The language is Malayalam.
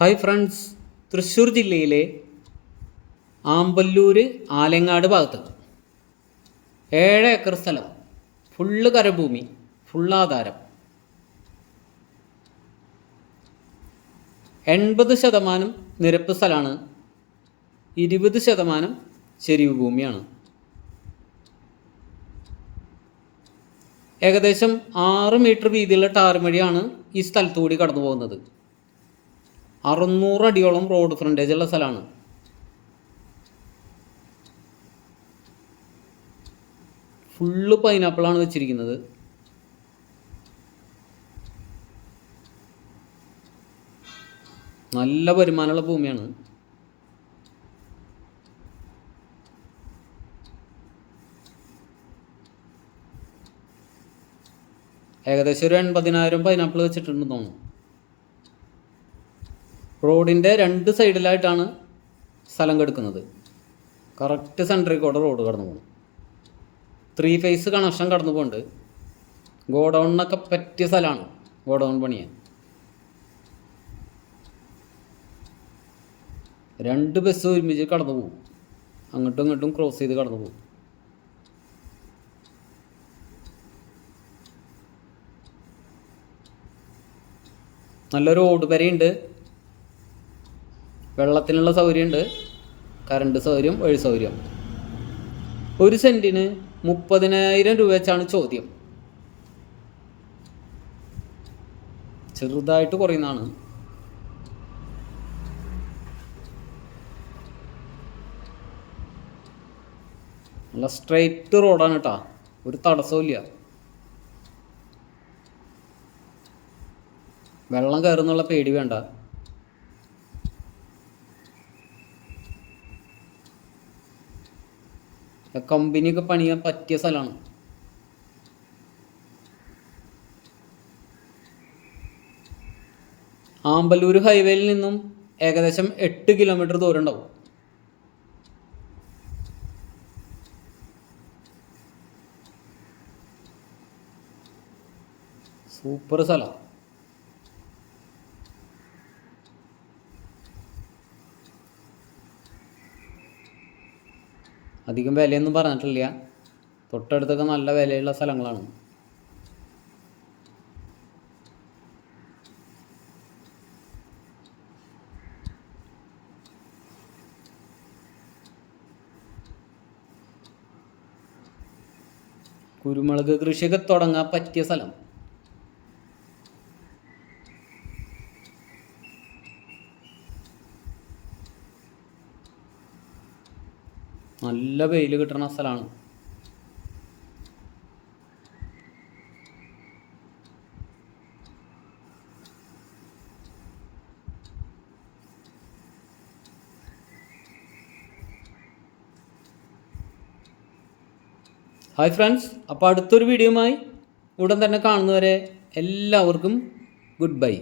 ഹായ് ഫ്രണ്ട്സ്, തൃശ്ശൂർ ജില്ലയിലെ ആമ്പല്ലൂർ ആലങ്ങാട് ഭാഗത്ത് 7 ഏക്കർ സ്ഥലം, ഫുള്ള് കരഭൂമി, ഫുള്ളാധാരം. 80% നിരപ്പ് സ്ഥലമാണ്, 20% ചെരിവ് ഭൂമിയാണ്. ഏകദേശം 6 മീറ്റർ വീതിയുള്ള ടാർ വഴിയാണ് ഈ സ്ഥലത്തുകൂടി കടന്നു പോകുന്നത്. 600 അടിയോളം റോഡ് ഫ്രണ്ടേജ് ഉള്ള സ്ഥലമാണ്. ഫുള്ള് പൈനാപ്പിളാണ് വെച്ചിരിക്കുന്നത്. നല്ല വരുമാനമുള്ള ഭൂമിയാണ്. ഏകദേശം ഒരു 80,000 പൈനാപ്പിൾ വെച്ചിട്ടുണ്ടെന്ന് തോന്നുന്നു. റോഡിൻ്റെ 2 സൈഡിലായിട്ടാണ് സ്ഥലം കിടക്കുന്നത്. കറക്റ്റ് സെൻറ്ററിൽ കൂടെ റോഡ് കടന്നു പോകുന്നു. 3 ഫേസ് കണക്ഷൻ കടന്നു പോകുന്നുണ്ട്. ഗോഡൗണിനൊക്കെ പറ്റിയ സ്ഥലമാണ് ഗോഡൗൺ പണിയാൻ. 2 ബസ് ഒരുമിച്ച് കടന്നു പോകും, അങ്ങോട്ടും ഇങ്ങോട്ടും ക്രോസ് ചെയ്ത് കടന്നു പോകും. നല്ലൊരു ഓടുപരയുണ്ട്, വെള്ളത്തിനുള്ള സൗകര്യമുണ്ട്, കറണ്ട് സൗകര്യം, വഴി സൗകര്യം. 1 സെൻറ്റിന് 30,000 രൂപ വെച്ചാണ് ചോദ്യം. ചെറുതായിട്ട് കുറയുന്നതാണ്. നല്ല സ്ട്രെയിറ്റ് റോഡാണ് കേട്ടോ, ഒരു തടസ്സമില്ല. വെള്ളം കയറുന്നുള്ള പേടി വേണ്ട. കമ്പനിയൊക്കെ പണിയാൻ പറ്റിയ സ്ഥലമാണ്. ആമ്പല്ലൂർ ഹൈവേയിൽ നിന്നും ഏകദേശം 8 കിലോമീറ്റർ ദൂരം ഉണ്ടാവും. സൂപ്പർ സ്ഥലം. അധികം വിലയൊന്നും പറഞ്ഞിട്ടില്ല. തൊട്ടടുത്തൊക്കെ നല്ല വിലയുള്ള സ്ഥലങ്ങളാണ്. കുരുമുളക് കൃഷിയൊക്കെ തുടങ്ങാൻ പറ്റിയ സ്ഥലം. നല്ല വെയിൽ കിട്ടുന്ന സ്ഥലമാണ്. ഹായ് ഫ്രണ്ട്സ്, അപ്പോൾ അടുത്തൊരു വീഡിയോയുമായി ഉടൻ തന്നെ കാണുന്നവരെ എല്ലാവർക്കും ഗുഡ് ബൈ.